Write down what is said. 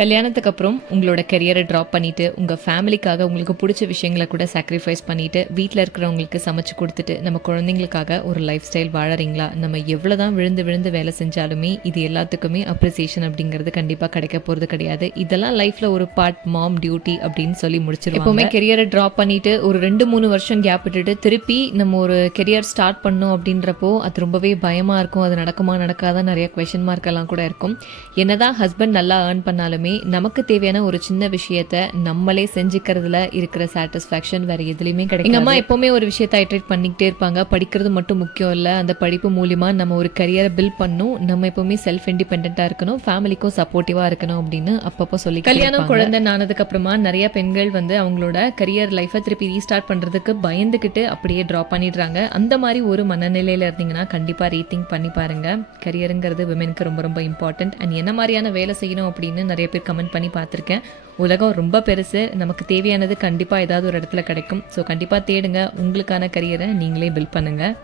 கல்யாணத்துக்கு அப்புறம் உங்களோட கெரியரை ட்ராப் பண்ணிட்டு உங்கள் ஃபேமிலிக்காக உங்களுக்கு பிடிச்ச விஷயங்களை கூட சாக்ரிஃபைஸ் பண்ணிட்டு வீட்டில் இருக்கிறவங்களுக்கு சமைச்சு கொடுத்துட்டு நம்ம குழந்தைங்களுக்காக ஒரு லைஃப் ஸ்டைல் வாழறீங்களா? நம்ம எவ்வளோ தான் விழுந்து விழுந்து வேலை செஞ்சாலுமே இது எல்லாத்துக்குமே அப்ரிசியேஷன் அப்படிங்கிறது கண்டிப்பாக கிடைக்க போகிறது கிடையாது. இதெல்லாம் லைஃப்பில் ஒரு பார்ட் மாம் டியூட்டி அப்படின்னு சொல்லி முடிச்சிருவோம். எப்போவுமே கெரியரை ட்ராப் பண்ணிட்டு ஒரு 2-3 வருஷம் கேப் விட்டுட்டு திருப்பி நம்ம ஒரு கெரியர் ஸ்டார்ட் பண்ணோம் அப்படின்றப்போ அது ரொம்பவே பயமாக இருக்கும். அது நடக்குமா நடக்காத நிறைய கொஷின் மார்க் எல்லாம் கூட இருக்கும். என்னதான் ஹஸ்பண்ட் நல்லா ஏர்ன் பண்ணாலும் நமக்கு தேவையான ஒரு சின்ன விஷயத்த நம்மளே செஞ்சுக்கிறதுல இருக்கிற சாட்டிஸ்ஃபேக்ஷன் வேற எதுலையுமே கிடைக்கும். எங்க அம்மா எப்பவுமே ஒரு விஷயத்தை ஐட்ரேட் பண்ணிக்கிட்டே இருப்பாங்க. படிக்கிறது மட்டும் முக்கியம் இல்லை, அந்த படிப்பு மூலியமா நம்ம ஒரு கரியரை பில்ட் பண்ணும், நம்ம எப்பவுமே செல்ஃப் இண்டிபெண்டா இருக்கணும், ஃபேமிலிக்கும் சப்போர்ட்டிவா இருக்கணும் அப்படின்னு அப்பப்போ சொல்லி. கல்யாணம் குழந்தை ஆனதுக்கு அப்புறமா நிறைய பெண்கள் அவங்களோட கரியர் லைஃபை திருப்பி ரீஸ்டார்ட் பண்றதுக்கு பயந்துகிட்டு அப்படியே ட்ராப் பண்ணிடுறாங்க. அந்த மாதிரி ஒரு மனநிலையில இருந்தீங்கன்னா கண்டிப்பா ரீதிங்க் பண்ணி பாருங்க. கரியருங்கிறது விமெனுக்கு ரொம்ப ரொம்ப இம்பார்ட்டன்ட். அண்ட் என்ன மாதிரியான வேலை செய்யணும் அப்படின்னு நிறைய பேர் கமெண்ட் பண்ணி பார்த்துருக்கேன். உலகம் ரொம்ப பெருசு, நமக்கு தேவையானது கண்டிப்பாக ஏதாவது ஒரு இடத்துல கிடைக்கும். ஸோ கண்டிப்பாக தேடுங்க, உங்களுக்கான கரியரை நீங்களே பில்ட் பண்ணுங்கள்.